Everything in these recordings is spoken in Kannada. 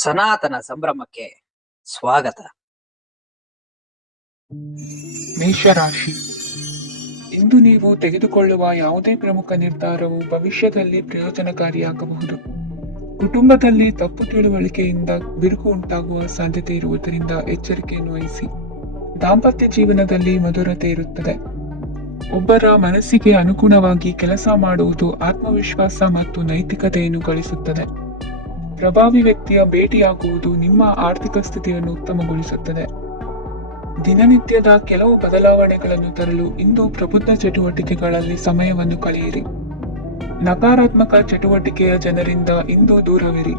ಸನಾತನ ಸಂಭ್ರಮಕ್ಕೆ ಸ್ವಾಗತ. ಮೇಷರಾಶಿ. ಇಂದು ನೀವು ತೆಗೆದುಕೊಳ್ಳುವ ಯಾವುದೇ ಪ್ರಮುಖ ನಿರ್ಧಾರವು ಭವಿಷ್ಯದಲ್ಲಿ ಪ್ರಯೋಜನಕಾರಿಯಾಗಬಹುದು. ಕುಟುಂಬದಲ್ಲಿ ತಪ್ಪು ತಿಳುವಳಿಕೆಯಿಂದ ಬಿರುಕು ಉಂಟಾಗುವ ಸಾಧ್ಯತೆ ಇರುವುದರಿಂದ ಎಚ್ಚರಿಕೆಯನ್ನು ವಹಿಸಿ. ದಾಂಪತ್ಯ ಜೀವನದಲ್ಲಿ ಮಧುರತೆ ಇರುತ್ತದೆ. ಒಬ್ಬರ ಮನಸ್ಸಿಗೆ ಅನುಗುಣವಾಗಿ ಕೆಲಸ ಮಾಡುವುದು ಆತ್ಮವಿಶ್ವಾಸ ಮತ್ತು ನೈತಿಕತೆಯನ್ನು ಗಳಿಸುತ್ತದೆ. ಪ್ರಭಾವಿ ವ್ಯಕ್ತಿಯ ಭೇಟಿಯಾಗುವುದು ನಿಮ್ಮ ಆರ್ಥಿಕ ಸ್ಥಿತಿಯನ್ನು ಉತ್ತಮಗೊಳಿಸುತ್ತದೆ. ದಿನನಿತ್ಯದ ಕೆಲವು ಬದಲಾವಣೆಗಳನ್ನು ತರಲು ಇಂದು ಪ್ರಬುದ್ಧ ಚಟುವಟಿಕೆಗಳಲ್ಲಿ ಸಮಯವನ್ನು ಕಳೆಯಿರಿ. ನಕಾರಾತ್ಮಕ ಚಟುವಟಿಕೆಯ ಜನರಿಂದ ಇಂದು ದೂರವಿರಿ.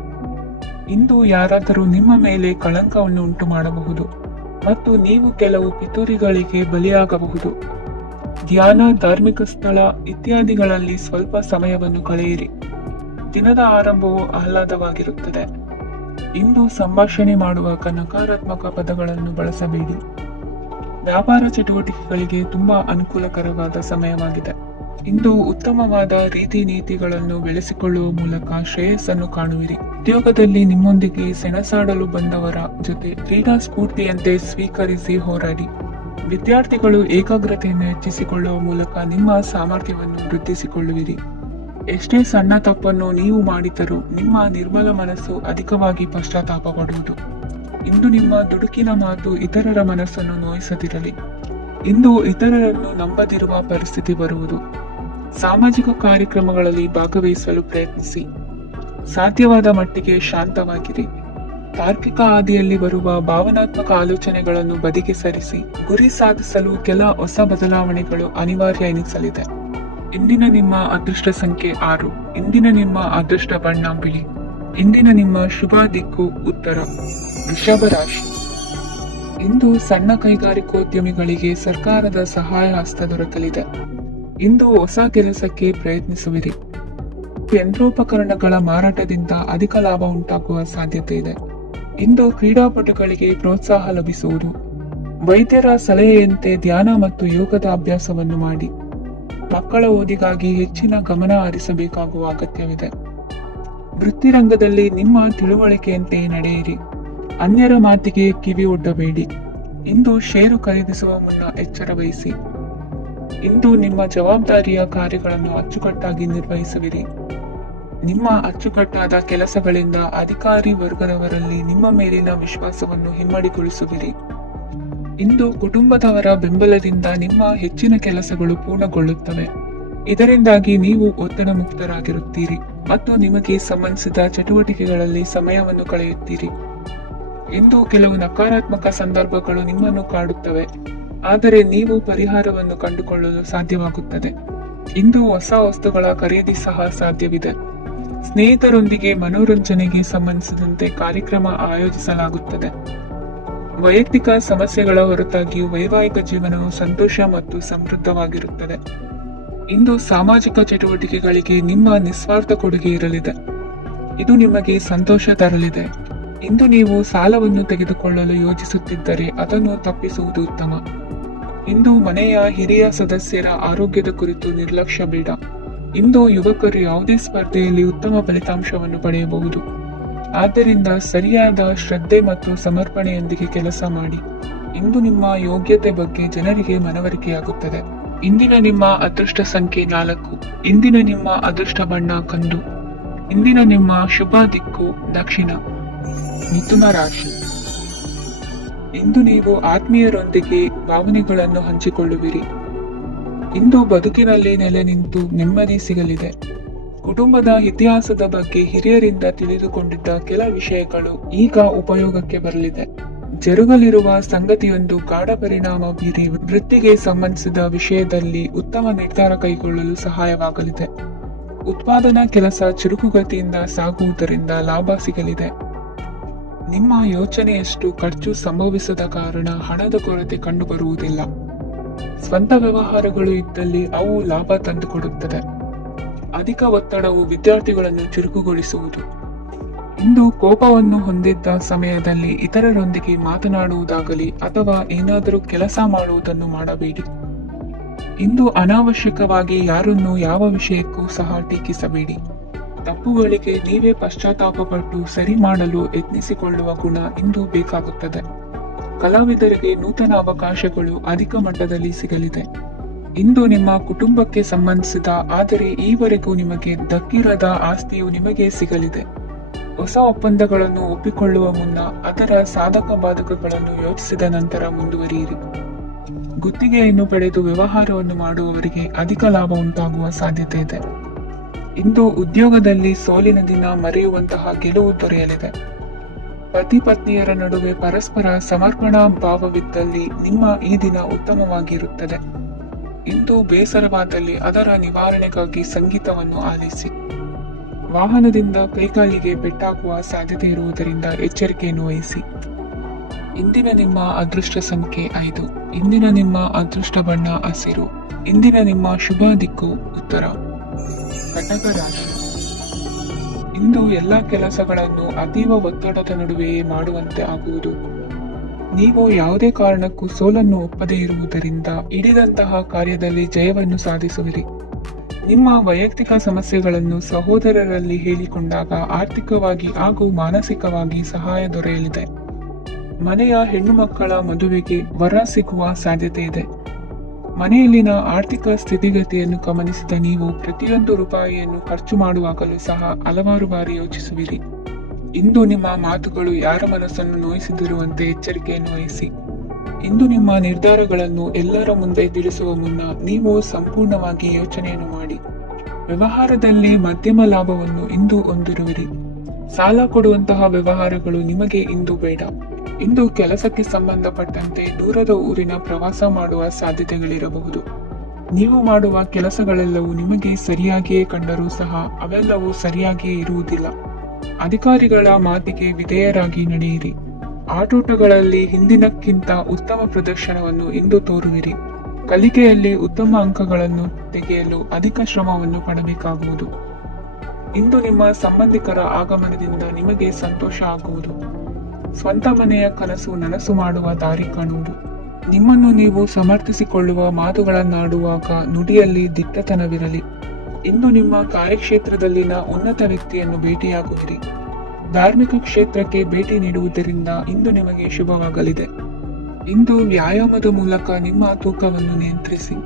ಇಂದು ಯಾರಾದರೂ ನಿಮ್ಮ ಮೇಲೆ ಕಳಂಕವನ್ನು ಉಂಟು ಮಾಡಬಹುದು ಮತ್ತು ನೀವು ಕೆಲವು ಪಿತೂರಿಗಳಿಗೆ ಬಲಿಯಾಗಬಹುದು. ಧ್ಯಾನ, ಧಾರ್ಮಿಕ ಸ್ಥಳ ಇತ್ಯಾದಿಗಳಲ್ಲಿ ಸ್ವಲ್ಪ ಸಮಯವನ್ನು ಕಳೆಯಿರಿ. ದಿನದ ಆರಂಭವು ಆಹ್ಲಾದವಾಗಿರುತ್ತದೆ. ಇಂದು ಸಂಭಾಷಣೆ ಮಾಡುವಾಗ ನಕಾರಾತ್ಮಕ ಪದಗಳನ್ನು ಬಳಸಬೇಡಿ. ವ್ಯಾಪಾರ ಚಟುವಟಿಕೆಗಳಿಗೆ ತುಂಬಾ ಅನುಕೂಲಕರವಾದ ಸಮಯವಾಗಿದೆ. ಇಂದು ಉತ್ತಮವಾದ ರೀತಿ ನೀತಿಗಳನ್ನು ಬೆಳೆಸಿಕೊಳ್ಳುವ ಮೂಲಕ ಶ್ರೇಯಸ್ಸನ್ನು ಕಾಣುವಿರಿ. ಉದ್ಯೋಗದಲ್ಲಿ ನಿಮ್ಮೊಂದಿಗೆ ಸೆಣಸಾಡಲು ಬಂದವರ ಜೊತೆ ಕ್ರೀಡಾ ಸ್ಫೂರ್ತಿಯಂತೆ ಸ್ವೀಕರಿಸಿ ಹೋರಾಡಿ. ವಿದ್ಯಾರ್ಥಿಗಳು ಏಕಾಗ್ರತೆಯನ್ನು ಹೆಚ್ಚಿಸಿಕೊಳ್ಳುವ ಮೂಲಕ ನಿಮ್ಮ ಸಾಮರ್ಥ್ಯವನ್ನು ವೃದ್ಧಿಸಿಕೊಳ್ಳುವಿರಿ. ಎಷ್ಟೇ ಸಣ್ಣ ತಪ್ಪನ್ನು ನೀವು ಮಾಡಿದರೂ ನಿಮ್ಮ ನಿರ್ಮಲ ಮನಸ್ಸು ಅಧಿಕವಾಗಿ ಪಶ್ಚಾತ್ತಾಪ ಪಡುವುದು. ಇಂದು ನಿಮ್ಮ ದುಡುಕಿನ ಮಾತು ಇತರರ ಮನಸ್ಸನ್ನು ನೋಯಿಸದಿರಲಿ. ಇಂದು ಇತರರನ್ನು ನಂಬದಿರುವ ಪರಿಸ್ಥಿತಿ ಬರುವುದು. ಸಾಮಾಜಿಕ ಕಾರ್ಯಕ್ರಮಗಳಲ್ಲಿ ಭಾಗವಹಿಸಲು ಪ್ರಯತ್ನಿಸಿ. ಸಾಧ್ಯವಾದ ಮಟ್ಟಿಗೆ ಶಾಂತವಾಗಿರಿ. ತಾರ್ಕಿಕ ಹಾದಿಯಲ್ಲಿ ಬರುವ ಭಾವನಾತ್ಮಕ ಆಲೋಚನೆಗಳನ್ನು ಬದಿಗೆ ಸರಿಸಿ. ಗುರಿ ಸಾಧಿಸಲು ಕೆಲ ಹೊಸ ಬದಲಾವಣೆಗಳು ಅನಿವಾರ್ಯ ಎನಿಸಲಿದೆ. ಇಂದಿನ ನಿಮ್ಮ ಅದೃಷ್ಟ ಸಂಖ್ಯೆ 6. ಇಂದಿನ ನಿಮ್ಮ ಅದೃಷ್ಟ ಬಣ್ಣ ಬಿಳಿ. ಇಂದಿನ ನಿಮ್ಮ ಶುಭ ದಿಕ್ಕು ಉತ್ತರ. ವೃಷಭ ರಾಶಿ. ಇಂದು ಸಣ್ಣ ಕೈಗಾರಿಕೋದ್ಯಮಿಗಳಿಗೆ ಸರ್ಕಾರದ ಸಹಾಯ ಹಸ್ತ ದೊರಕಲಿದೆ. ಇಂದು ಹೊಸ ಕೆಲಸಕ್ಕೆ ಪ್ರಯತ್ನಿಸುವಿರಿ. ಯಂತ್ರೋಪಕರಣಗಳ ಮಾರಾಟದಿಂದ ಅಧಿಕ ಲಾಭ ಉಂಟಾಗುವ ಸಾಧ್ಯತೆ ಇದೆ. ಇಂದು ಕ್ರೀಡಾಪಟುಗಳಿಗೆ ಪ್ರೋತ್ಸಾಹ ಲಭಿಸುವುದು. ವೈದ್ಯರ ಸಲಹೆಯಂತೆ ಧ್ಯಾನ ಮತ್ತು ಯೋಗದ ಅಭ್ಯಾಸವನ್ನು ಮಾಡಿ. ಮಕ್ಕಳ ಓದಿಗಾಗಿ ಹೆಚ್ಚಿನ ಗಮನ ಹರಿಸಬೇಕಾಗುವ ಅಗತ್ಯವಿದೆ. ವೃತ್ತಿರಂಗದಲ್ಲಿ ನಿಮ್ಮ ತಿಳುವಳಿಕೆಯಂತೆ ನಡೆಯಿರಿ. ಅನ್ಯರ ಮಾತಿಗೆ ಕಿವಿ ಒಡ್ಡಬೇಡಿ. ಇಂದು ಷೇರು ಖರೀದಿಸುವ ಮುನ್ನ ಎಚ್ಚರ ವಹಿಸಿ. ಇಂದು ನಿಮ್ಮ ಜವಾಬ್ದಾರಿಯ ಕಾರ್ಯಗಳನ್ನು ಅಚ್ಚುಕಟ್ಟಾಗಿ ನಿರ್ವಹಿಸುವಿರಿ. ನಿಮ್ಮ ಅಚ್ಚುಕಟ್ಟಾದ ಕೆಲಸಗಳಿಂದ ಅಧಿಕಾರಿ ವರ್ಗದವರಲ್ಲಿ ನಿಮ್ಮ ಮೇಲಿನ ವಿಶ್ವಾಸವನ್ನು ಹಿಮ್ಮಡಿಗೊಳಿಸುವಿರಿ. ಇಂದು ಕುಟುಂಬದವರ ಬೆಂಬಲದಿಂದ ನಿಮ್ಮ ಹೆಚ್ಚಿನ ಕೆಲಸಗಳು ಪೂರ್ಣಗೊಳ್ಳುತ್ತವೆ. ಇದರಿಂದಾಗಿ ನೀವು ಒತ್ತಡ ಮುಕ್ತರಾಗಿರುತ್ತೀರಿ ಮತ್ತು ನಿಮಗೆ ಸಂಬಂಧಿಸಿದ ಚಟುವಟಿಕೆಗಳಲ್ಲಿ ಸಮಯವನ್ನು ಕಳೆಯುತ್ತೀರಿ. ಇಂದು ಕೆಲವು ನಕಾರಾತ್ಮಕ ಸಂದರ್ಭಗಳು ನಿಮ್ಮನ್ನು ಕಾಡುತ್ತವೆ, ಆದರೆ ನೀವು ಪರಿಹಾರವನ್ನು ಕಂಡುಕೊಳ್ಳಲು ಸಾಧ್ಯವಾಗುತ್ತದೆ. ಇಂದು ಹೊಸ ವಸ್ತುಗಳ ಖರೀದಿ ಸಹ ಸಾಧ್ಯವಿದೆ. ಸ್ನೇಹಿತರೊಂದಿಗೆ ಮನೋರಂಜನೆಗೆ ಸಂಬಂಧಿಸಿದಂತೆ ಕಾರ್ಯಕ್ರಮ ಆಯೋಜಿಸಲಾಗುತ್ತದೆ. ವೈಯಕ್ತಿಕ ಸಮಸ್ಯೆಗಳ ಹೊರತಾಗಿಯೂ ವೈವಾಹಿಕ ಜೀವನವು ಸಂತೋಷ ಮತ್ತು ಸಮೃದ್ಧವಾಗಿರುತ್ತದೆ. ಇಂದು ಸಾಮಾಜಿಕ ಚಟುವಟಿಕೆಗಳಿಗೆ ನಿಮ್ಮ ನಿಸ್ವಾರ್ಥ ಕೊಡುಗೆ ಇರಲಿದೆ. ಇದು ನಿಮಗೆ ಸಂತೋಷ ತರಲಿದೆ. ಇಂದು ನೀವು ಸಾಲವನ್ನು ತೆಗೆದುಕೊಳ್ಳಲು ಯೋಜಿಸುತ್ತಿದ್ದರೆ ಅದನ್ನು ತಪ್ಪಿಸುವುದು ಉತ್ತಮ. ಇಂದು ಮನೆಯ ಹಿರಿಯ ಸದಸ್ಯರ ಆರೋಗ್ಯದ ಕುರಿತು ನಿರ್ಲಕ್ಷ್ಯ ಬೇಡ. ಇಂದು ಯುವಕರು ಯಾವುದೇ ಸ್ಪರ್ಧೆಯಲ್ಲಿ ಉತ್ತಮ ಫಲಿತಾಂಶವನ್ನು ಪಡೆಯಬಹುದು. ಆದ್ದರಿಂದ ಸರಿಯಾದ ಶ್ರದ್ಧೆ ಮತ್ತು ಸಮರ್ಪಣೆಯೊಂದಿಗೆ ಕೆಲಸ ಮಾಡಿ. ಇಂದು ನಿಮ್ಮ ಯೋಗ್ಯತೆ ಬಗ್ಗೆ ಜನರಿಗೆ ಮನವರಿಕೆಯಾಗುತ್ತದೆ. ಇಂದಿನ ನಿಮ್ಮ ಅದೃಷ್ಟ ಸಂಖ್ಯೆ 4. ಇಂದಿನ ನಿಮ್ಮ ಅದೃಷ್ಟ ಬಣ್ಣ ಕಂದು. ಇಂದಿನ ನಿಮ್ಮ ಶುಭ ದಿಕ್ಕು ದಕ್ಷಿಣ. ಮಿಥುನ ರಾಶಿ. ಇಂದು ನೀವು ಆತ್ಮೀಯರೊಂದಿಗೆ ಭಾವನೆಗಳನ್ನು ಹಂಚಿಕೊಳ್ಳುವಿರಿ. ಇಂದು ಬದುಕಿನಲ್ಲಿ ನೆಲೆ ನಿಂತು ನೆಮ್ಮದಿ ಸಿಗಲಿದೆ. ಕುಟುಂಬದ ಇತಿಹಾಸದ ಬಗ್ಗೆ ಹಿರಿಯರಿಂದ ತಿಳಿದುಕೊಂಡಿದ್ದ ಕೆಲ ವಿಷಯಗಳು ಈಗ ಉಪಯೋಗಕ್ಕೆ ಬರಲಿದೆ. ಜರುಗಲಿರುವ ಸಂಗತಿಯೊಂದು ಗಾಢ ಪರಿಣಾಮ ಬೀರಿ ವೃತ್ತಿಗೆ ಸಂಬಂಧಿಸಿದ ವಿಷಯದಲ್ಲಿ ಉತ್ತಮ ನಿರ್ಧಾರ ಕೈಗೊಳ್ಳಲು ಸಹಾಯವಾಗಲಿದೆ. ಉತ್ಪಾದನಾ ಕೆಲಸ ಚುರುಕುಗತಿಯಿಂದ ಸಾಗುವುದರಿಂದ ಲಾಭ ಸಿಗಲಿದೆ. ನಿಮ್ಮ ಯೋಚನೆಯಷ್ಟು ಖರ್ಚು ಸಂಭವಿಸದ ಕಾರಣ ಹಣದ ಕೊರತೆ ಕಂಡುಬರುವುದಿಲ್ಲ. ಸ್ವಂತ ವ್ಯವಹಾರಗಳು ಇದ್ದಲ್ಲಿ ಅವು ಲಾಭ ತಂದುಕೊಡುತ್ತದೆ. ಅಧಿಕ ಒತ್ತಡವು ವಿದ್ಯಾರ್ಥಿಗಳನ್ನು ಚುರುಕುಗೊಳಿಸುವುದು. ಇಂದು ಕೋಪವನ್ನು ಹೊಂದಿದ್ದ ಸಮಯದಲ್ಲಿ ಇತರರೊಂದಿಗೆ ಮಾತನಾಡುವುದಾಗಲಿ ಅಥವಾ ಏನಾದರೂ ಕೆಲಸ ಮಾಡುವುದನ್ನು ಮಾಡಬೇಡಿ. ಇಂದು ಅನಾವಶ್ಯಕವಾಗಿ ಯಾರನ್ನು ಯಾವ ವಿಷಯಕ್ಕೂ ಸಹ ಟೀಕಿಸಬೇಡಿ. ತಪ್ಪುಗಳಿಗೆ ನೀವೇ ಪಶ್ಚಾತ್ತಾಪಪಟ್ಟು ಸರಿ ಮಾಡಲು ಯತ್ನಿಸಿಕೊಳ್ಳುವ ಗುಣ ಇಂದು ಬೇಕಾಗುತ್ತದೆ. ಕಲಾವಿದರಿಗೆ ನೂತನ ಅವಕಾಶಗಳು ಅಧಿಕ ಮಟ್ಟದಲ್ಲಿ ಸಿಗಲಿದೆ. ಇಂದು ನಿಮ್ಮ ಕುಟುಂಬಕ್ಕೆ ಸಂಬಂಧಿಸಿದ ಆದರೆ ಈವರೆಗೂ ನಿಮಗೆ ದಕ್ಕಿರದ ಆಸ್ತಿಯು ನಿಮಗೆ ಸಿಗಲಿದೆ. ಹೊಸ ಒಪ್ಪಂದಗಳನ್ನು ಒಪ್ಪಿಕೊಳ್ಳುವ ಮುನ್ನ ಅದರ ಸಾಧಕ ಬಾಧಕಗಳನ್ನು ಯೋಚಿಸಿದ ನಂತರ ಮುಂದುವರಿಯಿರಿ. ಗುತ್ತಿಗೆಯನ್ನು ಪಡೆದು ವ್ಯವಹಾರವನ್ನು ಮಾಡುವವರಿಗೆ ಅಧಿಕ ಲಾಭ ಉಂಟಾಗುವ ಸಾಧ್ಯತೆ ಇದೆ. ಇಂದು ಉದ್ಯೋಗದಲ್ಲಿ ಸೋಲಿನ ದಿನ ಮರೆಯುವಂತಹ ಗೆಲುವು ದೊರೆಯಲಿದೆ. ಪತಿ ಪತ್ನಿಯರ ನಡುವೆ ಪರಸ್ಪರ ಸಮರ್ಪಣಾ ಭಾವವಿದ್ದಲ್ಲಿ ನಿಮ್ಮ ಈ ದಿನ ಉತ್ತಮವಾಗಿರುತ್ತದೆ. ಇಂದು ಬೇಸರವಾದಲ್ಲಿ ಅದರ ನಿವಾರಣೆಗಾಗಿ ಸಂಗೀತವನ್ನು ಆಲಿಸಿ. ವಾಹನದಿಂದ ಕೈಕಾಲಿಗೆ ಪೆಟ್ಟಾಗುವ ಸಾಧ್ಯತೆ ಇರುವುದರಿಂದ ಎಚ್ಚರಿಕೆಯನ್ನು ವಹಿಸಿ. ಇಂದಿನ ನಿಮ್ಮ ಅದೃಷ್ಟ ಸಂಖ್ಯೆ 5. ಇಂದಿನ ನಿಮ್ಮ ಅದೃಷ್ಟ ಬಣ್ಣ ಹಸಿರು. ಇಂದಿನ ನಿಮ್ಮ ಶುಭ ದಿಕ್ಕು ಉತ್ತರ. ಕಟಕ ರಾಶಿ. ಇಂದು ಎಲ್ಲ ಕೆಲಸಗಳನ್ನು ಅತೀವ ಒತ್ತಡದ ನಡುವೆಯೇ ಮಾಡುವಂತೆ ಆಗುವುದು. ನೀವು ಯಾವುದೇ ಕಾರಣಕ್ಕೂ ಸೋಲನ್ನು ಒಪ್ಪದೇ ಇರುವುದರಿಂದ ಹಿಡಿದಂತಹ ಕಾರ್ಯದಲ್ಲಿ ಜಯವನ್ನು ಸಾಧಿಸುವಿರಿ. ನಿಮ್ಮ ವೈಯಕ್ತಿಕ ಸಮಸ್ಯೆಗಳನ್ನು ಸಹೋದರರಲ್ಲಿ ಹೇಳಿಕೊಂಡಾಗ ಆರ್ಥಿಕವಾಗಿ ಹಾಗೂ ಮಾನಸಿಕವಾಗಿ ಸಹಾಯ ದೊರೆಯಲಿದೆ. ಮನೆಯ ಹೆಣ್ಣು ಮಕ್ಕಳ ಮದುವೆಗೆ ವರ ಸಿಗುವ ಸಾಧ್ಯತೆ ಇದೆ. ಮನೆಯಲ್ಲಿನ ಆರ್ಥಿಕ ಸ್ಥಿತಿಗತಿಯನ್ನು ಗಮನಿಸಿದ ನೀವು ಪ್ರತಿಯೊಂದು ರೂಪಾಯಿಯನ್ನು ಖರ್ಚು ಮಾಡುವಾಗಲೂ ಸಹ ಹಲವಾರು ಬಾರಿ ಯೋಚಿಸುವಿರಿ. ಇಂದು ನಿಮ್ಮ ಮಾತುಗಳು ಯಾರ ಮನಸ್ಸನ್ನು ನೋಯಿಸಿದಿರುವಂತೆ ಎಚ್ಚರಿಕೆಯನ್ನು ವಹಿಸಿ. ಇಂದು ನಿಮ್ಮ ನಿರ್ಧಾರಗಳನ್ನು ಎಲ್ಲರ ಮುಂದೆ ತಿಳಿಸುವ ಮುನ್ನ ನೀವು ಸಂಪೂರ್ಣವಾಗಿ ಯೋಚನೆಯನ್ನು ಮಾಡಿ. ವ್ಯವಹಾರದಲ್ಲಿ ಮಧ್ಯಮ ಲಾಭವನ್ನು ಇಂದು ಹೊಂದಿರುವಿರಿ. ಸಾಲ ಕೊಡುವಂತಹ ವ್ಯವಹಾರಗಳು ನಿಮಗೆ ಇಂದು ಬೇಡ. ಇಂದು ಕೆಲಸಕ್ಕೆ ಸಂಬಂಧಪಟ್ಟಂತೆ ದೂರದ ಊರಿನ ಪ್ರವಾಸ ಮಾಡುವ ಸಾಧ್ಯತೆಗಳಿರಬಹುದು. ನೀವು ಮಾಡುವ ಕೆಲಸಗಳೆಲ್ಲವೂ ನಿಮಗೆ ಸರಿಯಾಗಿಯೇ ಕಂಡರೂ ಸಹ ಅವೆಲ್ಲವೂ ಸರಿಯಾಗಿಯೇ ಇರುವುದಿಲ್ಲ. ಅಧಿಕಾರಿಗಳ ಮಾತಿಗೆ ವಿಧೇಯರಾಗಿ ನಡೆಯಿರಿ. ಆಟೋಟಗಳಲ್ಲಿ ಹಿಂದಿನಕ್ಕಿಂತ ಉತ್ತಮ ಪ್ರದರ್ಶನವನ್ನು ಇಂದು ತೋರುವಿರಿ. ಕಲಿಕೆಯಲ್ಲಿ ಉತ್ತಮ ಅಂಕಗಳನ್ನು ತೆಗೆಯಲು ಅಧಿಕ ಶ್ರಮವನ್ನು ಪಡಬೇಕಾಗುವುದು. ಇಂದು ನಿಮ್ಮ ಸಂಬಂಧಿಕರ ಆಗಮನದಿಂದ ನಿಮಗೆ ಸಂತೋಷ ಆಗುವುದು. ಸ್ವಂತ ಮನೆಯ ಕನಸು ನನಸು ಮಾಡುವ ದಾರಿ ಕಾಣುವುದು. ನಿಮ್ಮನ್ನು ನೀವು ಸಮರ್ಥಿಸಿಕೊಳ್ಳುವ ಮಾತುಗಳನ್ನಾಡುವಾಗ ನುಡಿಯಲ್ಲಿ ದಿಟ್ಟತನವಿರಲಿ. ಇಂದು ನಿಮ್ಮ ಕಾರ್ಯಕ್ಷೇತ್ರದಲ್ಲಿನ ಉನ್ನತ ವ್ಯಕ್ತಿಯನ್ನು ಭೇಟಿಯಾಗುವಿರಿ. ಧಾರ್ಮಿಕ ಕ್ಷೇತ್ರಕ್ಕೆ ಭೇಟಿ ನೀಡುವುದರಿಂದ ಇಂದು ನಿಮಗೆ ಶುಭವಾಗಲಿದೆ. ಇಂದು ವ್ಯಾಯಾಮದ ಮೂಲಕ ನಿಮ್ಮ ತೂಕವನ್ನು ನಿಯಂತ್ರಿಸಿ.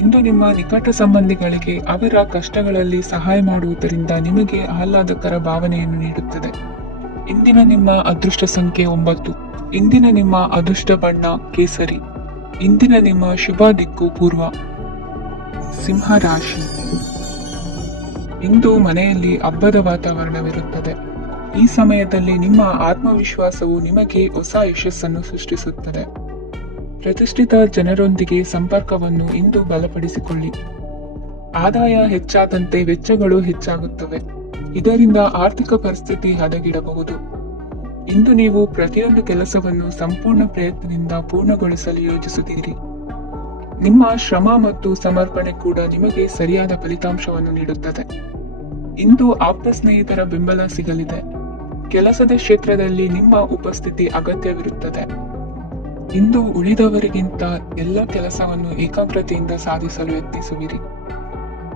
ಇಂದು ನಿಮ್ಮ ನಿಕಟ ಸಂಬಂಧಿಗಳಿಗೆ ಅವರ ಕಷ್ಟಗಳಲ್ಲಿ ಸಹಾಯ ಮಾಡುವುದರಿಂದ ನಿಮಗೆ ಆಹ್ಲಾದಕರ ಭಾವನೆಯನ್ನು ನೀಡುತ್ತದೆ. ಇಂದಿನ ನಿಮ್ಮ ಅದೃಷ್ಟ ಸಂಖ್ಯೆ 9. ಇಂದಿನ ನಿಮ್ಮ ಅದೃಷ್ಟ ಬಣ್ಣ ಕೇಸರಿ. ಇಂದಿನ ನಿಮ್ಮ ಶುಭ ದಿಕ್ಕು ಪೂರ್ವ. ಸಿಂಹ ರಾಶಿ. ಇಂದು ಮನೆಯಲ್ಲಿ ಹಬ್ಬದ ವಾತಾವರಣವಿರುತ್ತದೆ. ಈ ಸಮಯದಲ್ಲಿ ನಿಮ್ಮ ಆತ್ಮವಿಶ್ವಾಸವು ನಿಮಗೆ ಹೊಸ ಯಶಸ್ಸನ್ನು ಸೃಷ್ಟಿಸುತ್ತದೆ. ಪ್ರತಿಷ್ಠಿತ ಜನರೊಂದಿಗೆ ಸಂಪರ್ಕವನ್ನು ಇಂದು ಬಲಪಡಿಸಿಕೊಳ್ಳಿ. ಆದಾಯ ಹೆಚ್ಚಾದಂತೆ ವೆಚ್ಚಗಳು ಹೆಚ್ಚಾಗುತ್ತವೆ. ಇದರಿಂದ ಆರ್ಥಿಕ ಪರಿಸ್ಥಿತಿ ಹದಗೆಡಬಹುದು. ಇಂದು ನೀವು ಪ್ರತಿಯೊಂದು ಕೆಲಸವನ್ನು ಸಂಪೂರ್ಣ ಪ್ರಯತ್ನದಿಂದ ಪೂರ್ಣಗೊಳಿಸಲು ಯೋಜಿಸುತ್ತೀರಿ. ನಿಮ್ಮ ಶ್ರಮ ಮತ್ತು ಸಮರ್ಪಣೆ ಕೂಡ ನಿಮಗೆ ಸರಿಯಾದ ಫಲಿತಾಂಶವನ್ನು ನೀಡುತ್ತದೆ. ಇಂದು ಆಪ್ತ ಸ್ನೇಹಿತರ ಬೆಂಬಲ ಸಿಗಲಿದೆ. ಕೆಲಸದ ಕ್ಷೇತ್ರದಲ್ಲಿ ನಿಮ್ಮ ಉಪಸ್ಥಿತಿ ಅಗತ್ಯವಿರುತ್ತದೆ. ಇಂದು ಉಳಿದವರಿಗಿಂತ ಎಲ್ಲ ಕೆಲಸವನ್ನು ಏಕಾಗ್ರತೆಯಿಂದ ಸಾಧಿಸಲು ಯತ್ನಿಸುವಿರಿ.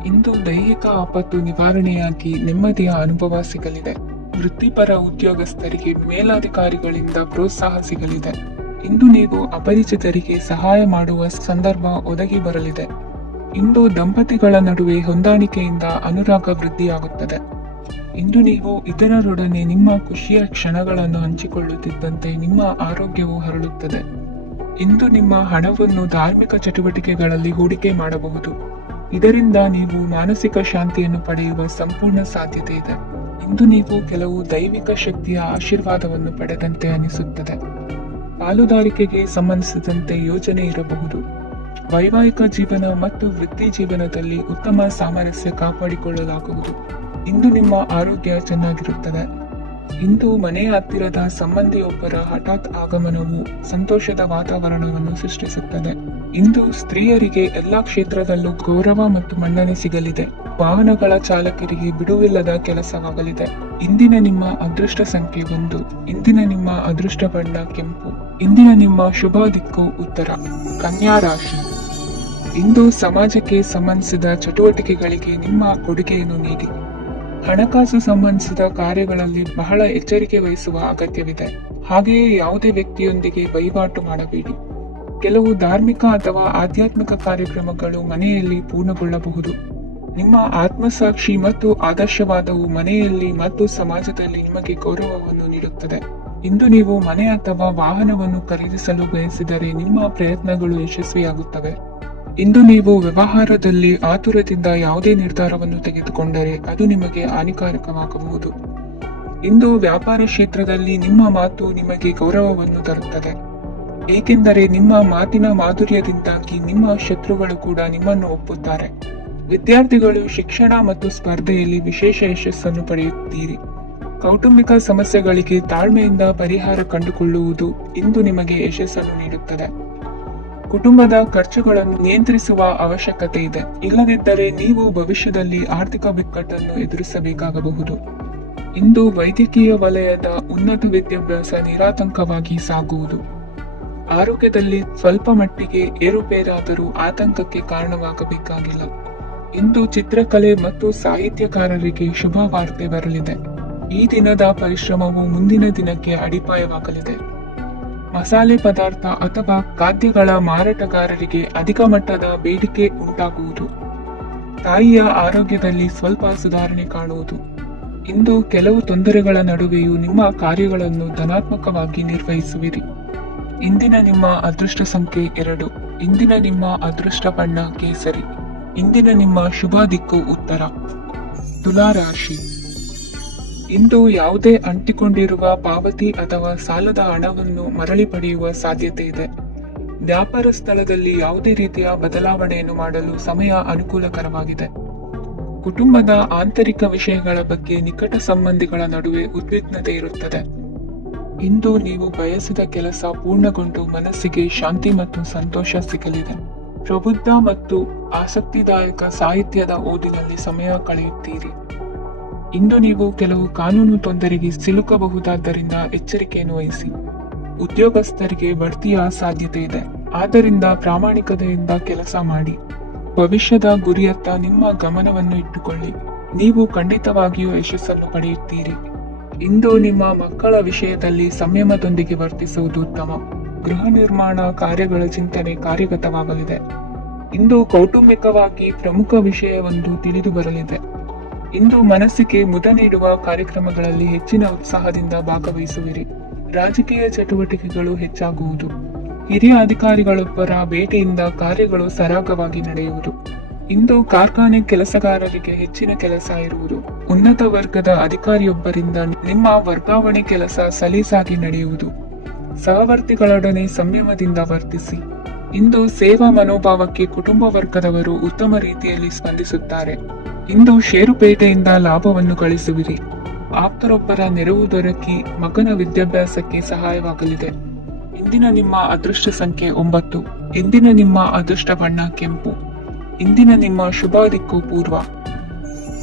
ಇಂದು ದೈಹಿಕ ಆಪತ್ತು ನಿವಾರಣೆಯಾಗಿ ನೆಮ್ಮದಿಯ ಅನುಭವ ಸಿಗಲಿದೆ. ವೃತ್ತಿಪರ ಉದ್ಯೋಗಸ್ಥರಿಗೆ ಮೇಲಾಧಿಕಾರಿಗಳಿಂದ ಪ್ರೋತ್ಸಾಹ ಸಿಗಲಿದೆ. ಇಂದು ನೀವು ಅಪರಿಚಿತರಿಗೆ ಸಹಾಯ ಮಾಡುವ ಸಂದರ್ಭ ಒದಗಿ ಬರಲಿದೆ. ಇಂದು ದಂಪತಿಗಳ ನಡುವೆ ಹೊಂದಾಣಿಕೆಯಿಂದ ಅನುರಾಗ ವೃದ್ಧಿಯಾಗುತ್ತದೆ. ಇಂದು ನೀವು ಇತರರೊಡನೆ ನಿಮ್ಮ ಖುಷಿಯ ಕ್ಷಣಗಳನ್ನು ಹಂಚಿಕೊಳ್ಳುತ್ತಿದ್ದಂತೆ ನಿಮ್ಮ ಆರೋಗ್ಯವು ಹರಡುತ್ತದೆ. ಇಂದು ನಿಮ್ಮ ಹಣವನ್ನು ಧಾರ್ಮಿಕ ಚಟುವಟಿಕೆಗಳಲ್ಲಿ ಹೂಡಿಕೆ ಮಾಡಬಹುದು. ಇದರಿಂದ ನೀವು ಮಾನಸಿಕ ಶಾಂತಿಯನ್ನು ಪಡೆಯುವ ಸಂಪೂರ್ಣ ಸಾಧ್ಯತೆ ಇದೆ. ಇಂದು ನೀವು ಕೆಲವು ದೈವಿಕ ಶಕ್ತಿಯ ಆಶೀರ್ವಾದವನ್ನು ಪಡೆದಂತೆ ಅನಿಸುತ್ತದೆ. ಪಾಲುದಾರಿಕೆಗೆ ಸಂಬಂಧಿಸಿದಂತೆ ಯೋಜನೆ ಇರಬಹುದು. ವೈವಾಹಿಕ ಜೀವನ ಮತ್ತು ವೃತ್ತಿ ಜೀವನದಲ್ಲಿ ಉತ್ತಮ ಸಾಮರಸ್ಯ ಕಾಪಾಡಿಕೊಳ್ಳಲಾಗುವುದು. ಇಂದು ನಿಮ್ಮ ಆರೋಗ್ಯ ಚೆನ್ನಾಗಿರುತ್ತದೆ. ಇಂದು ಮನೆಯ ಹತ್ತಿರದ ಸಂಬಂಧಿಯೊಬ್ಬರ ಹಠಾತ್ ಆಗಮನವು ಸಂತೋಷದ ವಾತಾವರಣವನ್ನು ಸೃಷ್ಟಿಸುತ್ತದೆ. ಇಂದು ಸ್ತ್ರೀಯರಿಗೆ ಎಲ್ಲಾ ಕ್ಷೇತ್ರದಲ್ಲೂ ಗೌರವ ಮತ್ತು ಮನ್ನಣೆ ಸಿಗಲಿದೆ. ವಾಹನಗಳ ಚಾಲಕರಿಗೆ ಬಿಡುವಿಲ್ಲದ ಕೆಲಸವಾಗಲಿದೆ. ಇಂದಿನ ನಿಮ್ಮ ಅದೃಷ್ಟ ಸಂಖ್ಯೆ 1. ಇಂದಿನ ನಿಮ್ಮ ಅದೃಷ್ಟ ಬಣ್ಣ ಕೆಂಪು. ಇಂದಿನ ನಿಮ್ಮ ಶುಭ ದಿಕ್ಕು ಉತ್ತರ. ಕನ್ಯಾ ರಾಶಿ. ಇಂದು ಸಮಾಜಕ್ಕೆ ಸಂಬಂಧಿಸಿದ ಚಟುವಟಿಕೆಗಳಿಗೆ ನಿಮ್ಮ ಕೊಡುಗೆಯನ್ನು ನೀಡಿ. ಹಣಕಾಸು ಸಂಬಂಧಿಸಿದ ಕಾರ್ಯಗಳಲ್ಲಿ ಬಹಳ ಎಚ್ಚರಿಕೆ ವಹಿಸುವ ಅಗತ್ಯವಿದೆ. ಹಾಗೆಯೇ ಯಾವುದೇ ವ್ಯಕ್ತಿಯೊಂದಿಗೆ ವಹಿವಾಟು ಮಾಡಬೇಡಿ. ಕೆಲವು ಧಾರ್ಮಿಕ ಅಥವಾ ಆಧ್ಯಾತ್ಮಿಕ ಕಾರ್ಯಕ್ರಮಗಳು ಮನೆಯಲ್ಲಿ ಪೂರ್ಣಗೊಳ್ಳಬಹುದು. ನಿಮ್ಮ ಆತ್ಮಸಾಕ್ಷಿ ಮತ್ತು ಆದರ್ಶವಾದವು ಮನೆಯಲ್ಲಿ ಮತ್ತು ಸಮಾಜದಲ್ಲಿ ನಿಮಗೆ ಗೌರವವನ್ನು ನೀಡುತ್ತದೆ. ಇಂದು ನೀವು ಮನೆ ಅಥವಾ ವಾಹನವನ್ನು ಖರೀದಿಸಲು ಬಯಸಿದರೆ ನಿಮ್ಮ ಪ್ರಯತ್ನಗಳು ಯಶಸ್ವಿಯಾಗುತ್ತವೆ. ಇಂದು ನೀವು ವ್ಯವಹಾರದಲ್ಲಿ ಆತುರದಿಂದ ಯಾವುದೇ ನಿರ್ಧಾರವನ್ನು ತೆಗೆದುಕೊಂಡರೆ ಅದು ನಿಮಗೆ ಹಾನಿಕಾರಕವಾಗಬಹುದು. ಇಂದು ವ್ಯಾಪಾರ ಕ್ಷೇತ್ರದಲ್ಲಿ ನಿಮ್ಮ ಮಾತು ನಿಮಗೆ ಗೌರವವನ್ನು ತರುತ್ತದೆ, ಏಕೆಂದರೆ ನಿಮ್ಮ ಮಾತಿನ ಮಾಧುರ್ಯದಿಂದಾಗಿ ನಿಮ್ಮ ಶತ್ರುಗಳು ಕೂಡ ನಿಮ್ಮನ್ನು ಒಪ್ಪುತ್ತಾರೆ. ವಿದ್ಯಾರ್ಥಿಗಳು ಶಿಕ್ಷಣ ಮತ್ತು ಸ್ಪರ್ಧೆಯಲ್ಲಿ ವಿಶೇಷ ಯಶಸ್ಸನ್ನು ಪಡೆಯುತ್ತೀರಿ. ಕೌಟುಂಬಿಕ ಸಮಸ್ಯೆಗಳಿಗೆ ತಾಳ್ಮೆಯಿಂದ ಪರಿಹಾರ ಕಂಡುಕೊಳ್ಳುವುದು ಇಂದು ನಿಮಗೆ ಯಶಸ್ಸನ್ನು ನೀಡುತ್ತದೆ. ಕುಟುಂಬದ ಖರ್ಚುಗಳನ್ನು ನಿಯಂತ್ರಿಸುವ ಅವಶ್ಯಕತೆ ಇದೆ, ಇಲ್ಲದಿದ್ದರೆ ನೀವು ಭವಿಷ್ಯದಲ್ಲಿ ಆರ್ಥಿಕ ಬಿಕ್ಕಟ್ಟನ್ನು ಎದುರಿಸಬೇಕಾಗಬಹುದು. ಇಂದು ವೈದ್ಯಕೀಯ ವಲಯದ ಉನ್ನತ ವಿದ್ಯಾಭ್ಯಾಸ ನಿರಾತಂಕವಾಗಿ ಸಾಗುವುದು. ಆರೋಗ್ಯದಲ್ಲಿ ಸ್ವಲ್ಪ ಮಟ್ಟಿಗೆ ಏರುಪೇರಾದರೂ ಆತಂಕಕ್ಕೆ ಕಾರಣವಾಗಬೇಕಾಗಿಲ್ಲ. ಇಂದು ಚಿತ್ರಕಲೆ ಮತ್ತು ಸಾಹಿತ್ಯಕಾರರಿಗೆ ಶುಭ ವಾರ್ತೆ ಬರಲಿದೆ. ಈ ದಿನದ ಪರಿಶ್ರಮವು ಮುಂದಿನ ದಿನಕ್ಕೆ ಅಡಿಪಾಯವಾಗಲಿದೆ. ಮಸಾಲೆ ಪದಾರ್ಥ ಅಥವಾ ಖಾದ್ಯಗಳ ಮಾರಾಟಗಾರರಿಗೆ ಅಧಿಕ ಮಟ್ಟದ ಬೇಡಿಕೆ ಉಂಟಾಗುವುದು. ತಾಯಿಯ ಆರೋಗ್ಯದಲ್ಲಿ ಸ್ವಲ್ಪ ಸುಧಾರಣೆ ಕಾಣುವುದು. ಇಂದು ಕೆಲವು ತೊಂದರೆಗಳ ನಡುವೆಯೂ ನಿಮ್ಮ ಕಾರ್ಯಗಳನ್ನು ಧನಾತ್ಮಕವಾಗಿ ನಿರ್ವಹಿಸುವಿರಿ. ಇಂದಿನ ನಿಮ್ಮ ಅದೃಷ್ಟ ಸಂಖ್ಯೆ 2. ಇಂದಿನ ನಿಮ್ಮ ಅದೃಷ್ಟ ಬಣ್ಣ ಕೇಸರಿ. ಇಂದಿನ ನಿಮ್ಮ ಶುಭ ದಿಕ್ಕು ಉತ್ತರ. ತುಲಾ ರಾಶಿ. ಇಂದು ಯಾವುದೇ ಅಂಟಿಕೊಂಡಿರುವ ಪಾವತಿ ಅಥವಾ ಸಾಲದ ಹಣವನ್ನು ಮರಳಿ ಪಡೆಯುವ ಸಾಧ್ಯತೆ ಇದೆ. ವ್ಯಾಪಾರ ಸ್ಥಳದಲ್ಲಿ ಯಾವುದೇ ರೀತಿಯ ಬದಲಾವಣೆಯನ್ನು ಮಾಡಲು ಸಮಯ ಅನುಕೂಲಕರವಾಗಿದೆ. ಕುಟುಂಬದ ಆಂತರಿಕ ವಿಷಯಗಳ ಬಗ್ಗೆ ನಿಕಟ ಸಂಬಂಧಿಗಳ ನಡುವೆ ಉದ್ವಿಗ್ನತೆ ಇರುತ್ತದೆ. ಇಂದು ನೀವು ಬಯಸಿದ ಕೆಲಸ ಪೂರ್ಣಗೊಂಡು ಮನಸ್ಸಿಗೆ ಶಾಂತಿ ಮತ್ತು ಸಂತೋಷ ಸಿಗಲಿದೆ. ಪ್ರಬುದ್ಧ ಮತ್ತು ಆಸಕ್ತಿದಾಯಕ ಸಾಹಿತ್ಯದ ಓದಿನಲ್ಲಿ ಸಮಯ ಕಳೆಯುತ್ತೀರಿ. ಇಂದು ನೀವು ಕೆಲವು ಕಾನೂನು ತೊಂದರೆಗೆ ಸಿಲುಕಬಹುದಾದ್ದರಿಂದ ಎಚ್ಚರಿಕೆಯನ್ನು ವಹಿಸಿ. ಉದ್ಯೋಗಸ್ಥರಿಗೆ ಬಡ್ತಿಯ ಸಾಧ್ಯತೆ ಇದೆ, ಆದ್ದರಿಂದ ಪ್ರಾಮಾಣಿಕತೆಯಿಂದ ಕೆಲಸ ಮಾಡಿ. ಭವಿಷ್ಯದ ಗುರಿಯತ್ತ ನಿಮ್ಮ ಗಮನವನ್ನು ಇಟ್ಟುಕೊಳ್ಳಿ. ನೀವು ಖಂಡಿತವಾಗಿಯೂ ಯಶಸ್ಸನ್ನು ಪಡೆಯುತ್ತೀರಿ. ಇಂದು ನಿಮ್ಮ ಮಕ್ಕಳ ವಿಷಯದಲ್ಲಿ ಸಂಯಮದೊಂದಿಗೆ ವರ್ತಿಸುವುದು ಉತ್ತಮ. ಗೃಹ ನಿರ್ಮಾಣ ಕಾರ್ಯಗಳ ಚಿಂತನೆ ಕಾರ್ಯಗತವಾಗಲಿದೆ. ಇಂದು ಕೌಟುಂಬಿಕವಾಗಿ ಪ್ರಮುಖ ವಿಷಯವೊಂದು ತಿಳಿದು ಬರಲಿದೆ. ಇಂದು ಮನಸ್ಸಿಗೆ ಮುದ ನೀಡುವ ಕಾರ್ಯಕ್ರಮಗಳಲ್ಲಿ ಹೆಚ್ಚಿನ ಉತ್ಸಾಹದಿಂದ ಭಾಗವಹಿಸುವಿರಿ. ರಾಜಕೀಯ ಚಟುವಟಿಕೆಗಳು ಹೆಚ್ಚಾಗುವುದು. ಹಿರಿಯ ಅಧಿಕಾರಿಗಳೊಬ್ಬರ ಭೇಟಿಯಿಂದ ಕಾರ್ಯಗಳು ಸರಾಗವಾಗಿ ನಡೆಯುವುದು. ಇಂದು ಕಾರ್ಖಾನೆ ಕೆಲಸಗಾರರಿಗೆ ಹೆಚ್ಚಿನ ಕೆಲಸ ಇರುವುದು. ಉನ್ನತ ವರ್ಗದ ಅಧಿಕಾರಿಯೊಬ್ಬರಿಂದ ನಿಮ್ಮ ವರ್ಗಾವಣೆ ಕೆಲಸ ಸಲೀಸಾಗಿ ನಡೆಯುವುದು. ಸಹವರ್ತಿಗಳೊಡನೆ ಸಂಯಮದಿಂದ ವರ್ತಿಸಿ. ಇಂದು ಸೇವಾ ಮನೋಭಾವಕ್ಕೆ ಕುಟುಂಬ ವರ್ಗದವರು ಉತ್ತಮ ರೀತಿಯಲ್ಲಿ ಸ್ಪಂದಿಸುತ್ತಾರೆ. ಇಂದು ಷೇರುಪೇಟೆಯಿಂದ ಲಾಭವನ್ನು ಗಳಿಸುವಿರಿ. ಆಪ್ತರೊಬ್ಬರ ನೆರವು ದೊರಕಿ ಮಗನ ವಿದ್ಯಾಭ್ಯಾಸಕ್ಕೆ ಸಹಾಯವಾಗಲಿದೆ. ಇಂದಿನ ನಿಮ್ಮ ಅದೃಷ್ಟ ಸಂಖ್ಯೆ 9. ಇಂದಿನ ನಿಮ್ಮ ಅದೃಷ್ಟ ಬಣ್ಣ ಕೆಂಪು. ಇಂದಿನ ನಿಮ್ಮ ಶುಭ ದಿಕ್ಕು ಪೂರ್ವ.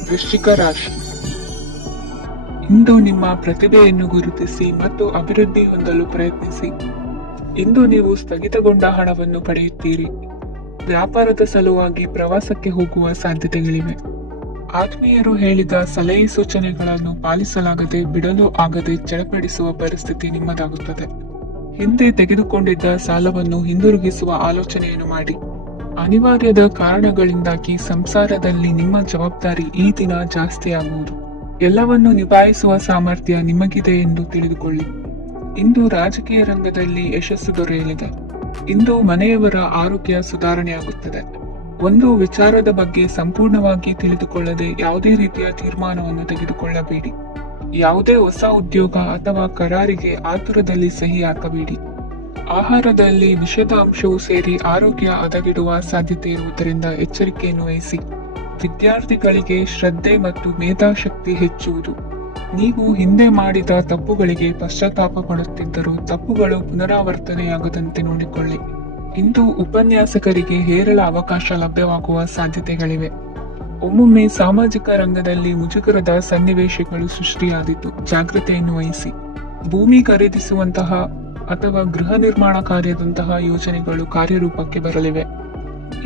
ವೃಶ್ಚಿಕ ರಾಶಿ. ಇಂದು ನಿಮ್ಮ ಪ್ರತಿಭೆಯನ್ನು ಗುರುತಿಸಿ ಮತ್ತು ಅಭಿವೃದ್ಧಿ ಹೊಂದಲು ಪ್ರಯತ್ನಿಸಿ. ಇಂದು ನೀವು ಸ್ಥಗಿತಗೊಂಡ ಹಣವನ್ನು ಪಡೆಯುತ್ತೀರಿ. ವ್ಯಾಪಾರದ ಸಲುವಾಗಿ ಪ್ರವಾಸಕ್ಕೆ ಹೋಗುವ ಸಾಧ್ಯತೆಗಳಿವೆ. ಆತ್ಮೀಯರು ಹೇಳಿದ ಸಲಹೆ ಸೂಚನೆಗಳನ್ನು ಪಾಲಿಸಲಾಗದೆ ಬಿಡಲು ಆಗದೆ ಚಡಪಡಿಸುವ ಪರಿಸ್ಥಿತಿ ನಿಮ್ಮದಾಗುತ್ತದೆ. ಹಿಂದೆ ತೆಗೆದುಕೊಂಡಿದ್ದ ಸಾಲವನ್ನು ಹಿಂದಿರುಗಿಸುವ ಆಲೋಚನೆಯನ್ನು ಮಾಡಿ. ಅನಿವಾರ್ಯದ ಕಾರಣಗಳಿಂದಾಗಿ ಸಂಸಾರದಲ್ಲಿ ನಿಮ್ಮ ಜವಾಬ್ದಾರಿ ಈ ದಿನ ಜಾಸ್ತಿಯಾಗುವುದು. ಎಲ್ಲವನ್ನು ನಿಭಾಯಿಸುವ ಸಾಮರ್ಥ್ಯ ನಿಮಗಿದೆ ಎಂದು ತಿಳಿದುಕೊಳ್ಳಿ. ಇಂದು ರಾಜಕೀಯ ರಂಗದಲ್ಲಿ ಯಶಸ್ಸು ದೊರೆಯಲಿದೆ. ಇಂದು ಮನೆಯವರ ಆರೋಗ್ಯ ಸುಧಾರಣೆಯಾಗುತ್ತದೆ. ಒಂದು ವಿಚಾರದ ಬಗ್ಗೆ ಸಂಪೂರ್ಣವಾಗಿ ತಿಳಿದುಕೊಳ್ಳದೆ ಯಾವುದೇ ರೀತಿಯ ತೀರ್ಮಾನವನ್ನು ತೆಗೆದುಕೊಳ್ಳಬೇಡಿ. ಯಾವುದೇ ಹೊಸ ಉದ್ಯೋಗ ಅಥವಾ ಕರಾರಿಗೆ ಆತುರದಲ್ಲಿ ಸಹಿ ಹಾಕಬೇಡಿ. ಆಹಾರದಲ್ಲಿ ವಿಷದ ಅಂಶವು ಸೇರಿ ಆರೋಗ್ಯ ಹದಗೆಡುವ ಸಾಧ್ಯತೆ ಇರುವುದರಿಂದ ಎಚ್ಚರಿಕೆಯನ್ನು ವಹಿಸಿ. ವಿದ್ಯಾರ್ಥಿಗಳಿಗೆ ಶ್ರದ್ಧೆ ಮತ್ತು ಮೇಧಾಶಕ್ತಿ ಹೆಚ್ಚುವುದು. ನೀವು ಹಿಂದೆ ಮಾಡಿದ ತಪ್ಪುಗಳಿಗೆ ಪಶ್ಚಾತ್ತಾಪ ಪಡುತ್ತಿದ್ದರೂ ತಪ್ಪುಗಳು ಪುನರಾವರ್ತನೆಯಾಗದಂತೆ ನೋಡಿಕೊಳ್ಳಿ. ಇಂದು ಉಪನ್ಯಾಸಕರಿಗೆ ಹೇರಳ ಅವಕಾಶ ಲಭ್ಯವಾಗುವ ಸಾಧ್ಯತೆಗಳಿವೆ. ಒಮ್ಮೊಮ್ಮೆ ಸಾಮಾಜಿಕ ರಂಗದಲ್ಲಿ ಮುಜುಗರದ ಸನ್ನಿವೇಶಗಳು ಸೃಷ್ಟಿಯಾದೀತು. ಜಾಗ್ರತೆಯನ್ನು ವಹಿಸಿ. ಭೂಮಿ ಖರೀದಿಸುವಂತಹ ಅಥವಾ ಗೃಹ ನಿರ್ಮಾಣ ಕಾರ್ಯದಂತಹ ಯೋಜನೆಗಳು ಕಾರ್ಯರೂಪಕ್ಕೆ ಬರಲಿವೆ.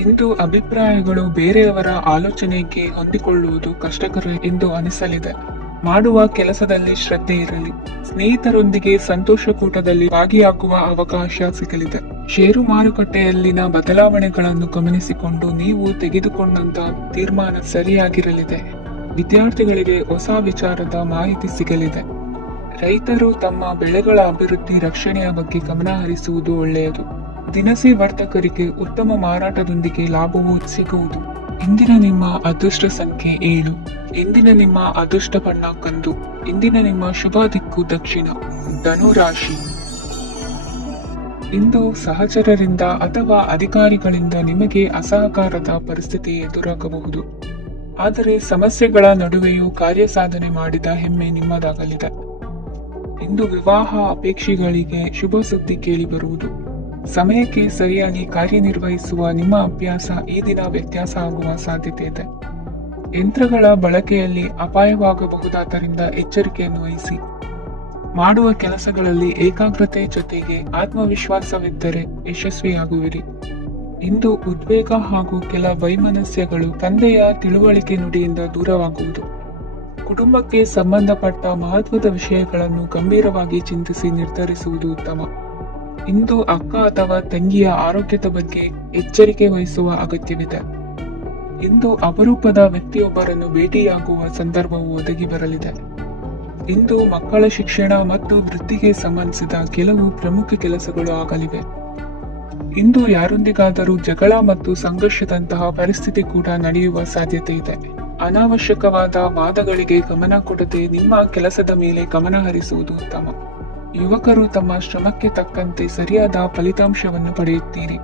ಇಂದು ಅಭಿಪ್ರಾಯಗಳು ಬೇರೆಯವರ ಆಲೋಚನೆಗೆ ಹೊಂದಿಕೊಳ್ಳುವುದು ಕಷ್ಟಕರ ಎಂದು ಅನಿಸಲಿದೆ. ಮಾಡುವ ಕೆಲಸದಲ್ಲಿ ಶ್ರದ್ಧೆ ಇರಲಿ. ಸ್ನೇಹಿತರೊಂದಿಗೆ ಸಂತೋಷಕೂಟದಲ್ಲಿ ಭಾಗಿಯಾಗುವ ಅವಕಾಶ ಸಿಗಲಿದೆ. ಷೇರು ಮಾರುಕಟ್ಟೆಯಲ್ಲಿನ ಬದಲಾವಣೆಗಳನ್ನು ಗಮನಿಸಿಕೊಂಡು ನೀವು ತೆಗೆದುಕೊಂಡಂತ ತೀರ್ಮಾನ ಸರಿಯಾಗಿರಲಿದೆ. ವಿದ್ಯಾರ್ಥಿಗಳಿಗೆ ಹೊಸ ವಿಚಾರದ ಮಾಹಿತಿ ಸಿಗಲಿದೆ. ರೈತರು ತಮ್ಮ ಬೆಳೆಗಳ ಅಭಿವೃದ್ಧಿ ರಕ್ಷಣೆಯ ಬಗ್ಗೆ ಗಮನ ಹರಿಸುವುದು ಒಳ್ಳೆಯದು. ದಿನಸಿ ವರ್ತಕರಿಗೆ ಉತ್ತಮ ಮಾರಾಟದೊಂದಿಗೆ ಲಾಭವೂ ಸಿಗುವುದು. ಇಂದಿನ ನಿಮ್ಮ ಅದೃಷ್ಟ ಸಂಖ್ಯೆ 7. ಇಂದಿನ ನಿಮ್ಮ ಅದೃಷ್ಟ ಬಣ್ಣ ಕಂದು. ಇಂದಿನ ನಿಮ್ಮ ಶುಭ ದಿಕ್ಕು ದಕ್ಷಿಣ. ಧನು ರಾಶಿ. ಇಂದು ಸಹಚರರಿಂದ ಅಥವಾ ಅಧಿಕಾರಿಗಳಿಂದ ನಿಮಗೆ ಅಸಹಕಾರದ ಪರಿಸ್ಥಿತಿ ಎದುರಾಗಬಹುದು. ಆದರೆ ಸಮಸ್ಯೆಗಳ ನಡುವೆಯೂ ಕಾರ್ಯಸಾಧನೆ ಮಾಡಿದ ಹೆಮ್ಮೆ ನಿಮ್ಮದಾಗಲಿದೆ. ಇಂದು ವಿವಾಹ ಅಪೇಕ್ಷಿಗಳಿಗೆ ಶುಭ ಸುದ್ದಿ ಕೇಳಿಬರುವುದು. ಸಮಯಕ್ಕೆ ಸರಿಯಾಗಿ ಕಾರ್ಯನಿರ್ವಹಿಸುವ ನಿಮ್ಮ ಅಭ್ಯಾಸ ಈ ದಿನ ವ್ಯತ್ಯಾಸ ಆಗುವ ಸಾಧ್ಯತೆ ಇದೆ. ಯಂತ್ರಗಳ ಬಳಕೆಯಲ್ಲಿ ಅಪಾಯವಾಗಬಹುದಾದ್ದರಿಂದ ಎಚ್ಚರಿಕೆಯನ್ನು ವಹಿಸಿ. ಮಾಡುವ ಕೆಲಸಗಳಲ್ಲಿ ಏಕಾಗ್ರತೆ ಜೊತೆಗೆ ಆತ್ಮವಿಶ್ವಾಸವಿದ್ದರೆ ಯಶಸ್ವಿಯಾಗುವಿರಿ. ಇಂದು ಉದ್ವೇಗ ಹಾಗೂ ಕೆಲ ವೈಮನಸ್ಯಗಳು ತಂದೆಯ ತಿಳುವಳಿಕೆ ನುಡಿಯಿಂದ ದೂರವಾಗುವುದು. ಕುಟುಂಬಕ್ಕೆ ಸಂಬಂಧಪಟ್ಟ ಮಹತ್ವದ ವಿಷಯಗಳನ್ನು ಗಂಭೀರವಾಗಿ ಚಿಂತಿಸಿ ನಿರ್ಧರಿಸುವುದು ಉತ್ತಮ. ಇಂದು ಅಕ್ಕ ಅಥವಾ ತಂಗಿಯ ಆರೋಗ್ಯದ ಬಗ್ಗೆ ಎಚ್ಚರಿಕೆ ವಹಿಸುವ ಅಗತ್ಯವಿದೆ. ಇಂದು ಅಪರೂಪದ ವ್ಯಕ್ತಿಯೊಬ್ಬರನ್ನು ಭೇಟಿಯಾಗುವ ಸಂದರ್ಭವು ಒದಗಿ ಬರಲಿದೆ. ಇಂದು ಮಕ್ಕಳ ಶಿಕ್ಷಣ ಮತ್ತು ವೃತ್ತಿಗೆ ಸಂಬಂಧಿಸಿದ ಕೆಲವು ಪ್ರಮುಖ ಕೆಲಸಗಳು ಆಗಲಿವೆ. ಇಂದು ಯಾರೊಂದಿಗಾದರೂ ಜಗಳ ಮತ್ತು ಸಂಘರ್ಷದಂತಹ ಪರಿಸ್ಥಿತಿ ಕೂಡ ನಡೆಯುವ ಸಾಧ್ಯತೆ ಇದೆ. ಅನಾವಶ್ಯಕವಾದ ವಾದಗಳಿಗೆ ಗಮನ ಕೊಡದೆ ನಿಮ್ಮ ಕೆಲಸದ ಮೇಲೆ ಗಮನ ಹರಿಸುವುದು ಉತ್ತಮ. ಯುವಕರು ತಮ್ಮ ಶ್ರಮಕ್ಕೆ ತಕ್ಕಂತೆ ಸರಿಯಾದ ಫಲಿತಾಂಶವನ್ನು ಪಡೆಯುತ್ತೀರಿ.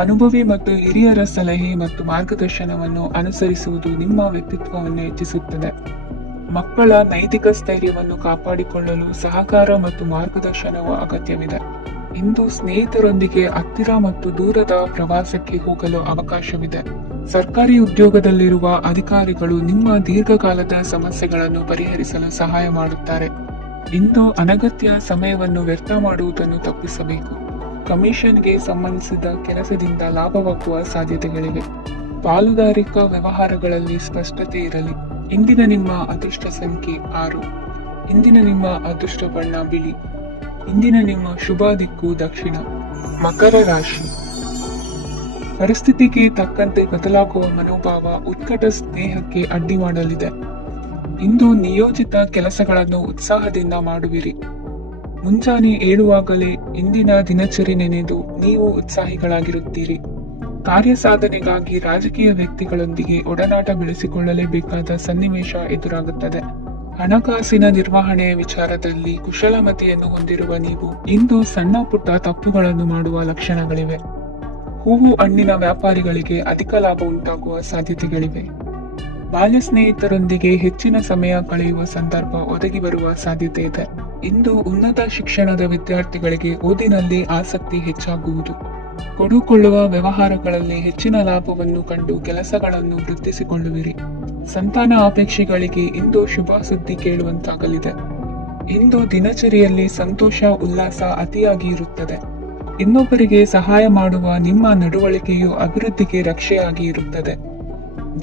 ಅನುಭವಿ ಮತ್ತು ಹಿರಿಯರ ಸಲಹೆ ಮತ್ತು ಮಾರ್ಗದರ್ಶನವನ್ನು ಅನುಸರಿಸುವುದು ನಿಮ್ಮ ವ್ಯಕ್ತಿತ್ವವನ್ನು ಹೆಚ್ಚಿಸುತ್ತದೆ. ಮಕ್ಕಳ ನೈತಿಕ ಸ್ಥೈರ್ಯವನ್ನು ಕಾಪಾಡಿಕೊಳ್ಳಲು ಸಹಕಾರ ಮತ್ತು ಮಾರ್ಗದರ್ಶನವು ಅಗತ್ಯವಿದೆ. ಇಂದು ಸ್ನೇಹಿತರೊಂದಿಗೆ ಹತ್ತಿರ ಮತ್ತು ದೂರದ ಪ್ರವಾಸಕ್ಕೆ ಹೋಗಲು ಅವಕಾಶವಿದೆ. ಸರ್ಕಾರಿ ಉದ್ಯೋಗದಲ್ಲಿರುವ ಅಧಿಕಾರಿಗಳು ನಿಮ್ಮ ದೀರ್ಘಕಾಲದ ಸಮಸ್ಯೆಗಳನ್ನು ಪರಿಹರಿಸಲು ಸಹಾಯ ಮಾಡುತ್ತಾರೆ. ಇಂದು ಅನಗತ್ಯ ಸಮಯವನ್ನು ವ್ಯರ್ಥ ಮಾಡುವುದನ್ನು ತಪ್ಪಿಸಬೇಕು. ಕಮಿಷನ್ಗೆ ಸಂಬಂಧಿಸಿದ ಕೆಲಸದಿಂದ ಲಾಭವಾಗುವ ಸಾಧ್ಯತೆಗಳಿವೆ. ಪಾಲುದಾರಿಕಾ ವ್ಯವಹಾರಗಳಲ್ಲಿ ಸ್ಪಷ್ಟತೆ ಇರಲಿ. ಇಂದಿನ ನಿಮ್ಮ ಅದೃಷ್ಟ ಸಂಖ್ಯೆ 6. ಇಂದಿನ ನಿಮ್ಮ ಅದೃಷ್ಟ ಬಣ್ಣ ಬಿಳಿ. ಇಂದಿನ ನಿಮ್ಮ ಶುಭ ದಿಕ್ಕು ದಕ್ಷಿಣ. ಮಕರ ರಾಶಿ. ಪರಿಸ್ಥಿತಿಗೆ ತಕ್ಕಂತೆ ಬದಲಾಗುವ ಮನೋಭಾವ ಉತ್ಕಟ ಸ್ನೇಹಕ್ಕೆ ಅಡ್ಡಿ ಮಾಡಲಿದೆ. ಇಂದು ನಿಯೋಜಿತ ಕೆಲಸಗಳನ್ನು ಉತ್ಸಾಹದಿಂದ ಮಾಡುವಿರಿ. ಮುಂಜಾನೆ ಏಳುವಾಗಲೇ ಇಂದಿನ ದಿನಚರಿ ನೆನೆದು ನೀವು ಉತ್ಸಾಹಿಗಳಾಗಿರುತ್ತೀರಿ. ಕಾರ್ಯಸಾಧನೆಗಾಗಿ ರಾಜಕೀಯ ವ್ಯಕ್ತಿಗಳೊಂದಿಗೆ ಒಡನಾಟ ಬೆಳೆಸಿಕೊಳ್ಳಲೇಬೇಕಾದ ಸನ್ನಿವೇಶ ಎದುರಾಗುತ್ತದೆ. ಹಣಕಾಸಿನ ನಿರ್ವಹಣೆಯ ವಿಚಾರದಲ್ಲಿ ಕುಶಲಮತಿಯನ್ನು ಹೊಂದಿರುವ ನೀವು ಇಂದು ಸಣ್ಣ ಪುಟ್ಟ ತಪ್ಪುಗಳನ್ನು ಮಾಡುವ ಲಕ್ಷಣಗಳಿವೆ. ಹೂವು ಹಣ್ಣಿನ ವ್ಯಾಪಾರಿಗಳಿಗೆ ಅಧಿಕ ಲಾಭ ಉಂಟಾಗುವ ಸಾಧ್ಯತೆಗಳಿವೆ. ಬಾಲ್ಯ ಸ್ನೇಹಿತರೊಂದಿಗೆ ಹೆಚ್ಚಿನ ಸಮಯ ಕಳೆಯುವ ಸಂದರ್ಭ ಒದಗಿ ಬರುವ ಸಾಧ್ಯತೆ ಇದೆ. ಇಂದು ಉನ್ನತ ಶಿಕ್ಷಣದ ವಿದ್ಯಾರ್ಥಿಗಳಿಗೆ ಓದಿನಲ್ಲಿ ಆಸಕ್ತಿ ಹೆಚ್ಚಾಗುವುದು. ಕೊಡುಕೊಳ್ಳುವ ವ್ಯವಹಾರಗಳಲ್ಲಿ ಹೆಚ್ಚಿನ ಲಾಭವನ್ನು ಕಂಡು ಕೆಲಸಗಳನ್ನು ವೃದ್ಧಿಸಿಕೊಳ್ಳುವಿರಿ. ಸಂತಾನ ಅಪೇಕ್ಷೆಗಳಿಗೆ ಇಂದು ಶುಭ ಸುದ್ದಿ ಕೇಳುವಂತಾಗಲಿದೆ. ಇಂದು ದಿನಚರಿಯಲ್ಲಿ ಸಂತೋಷ ಉಲ್ಲಾಸ ಅತಿಯಾಗಿ ಇರುತ್ತದೆ. ಇನ್ನೊಬ್ಬರಿಗೆ ಸಹಾಯ ಮಾಡುವ ನಿಮ್ಮ ನಡವಳಿಕೆಯು ಅಭಿವೃದ್ಧಿಗೆ ರಕ್ಷೆಯಾಗಿ ಇರುತ್ತದೆ.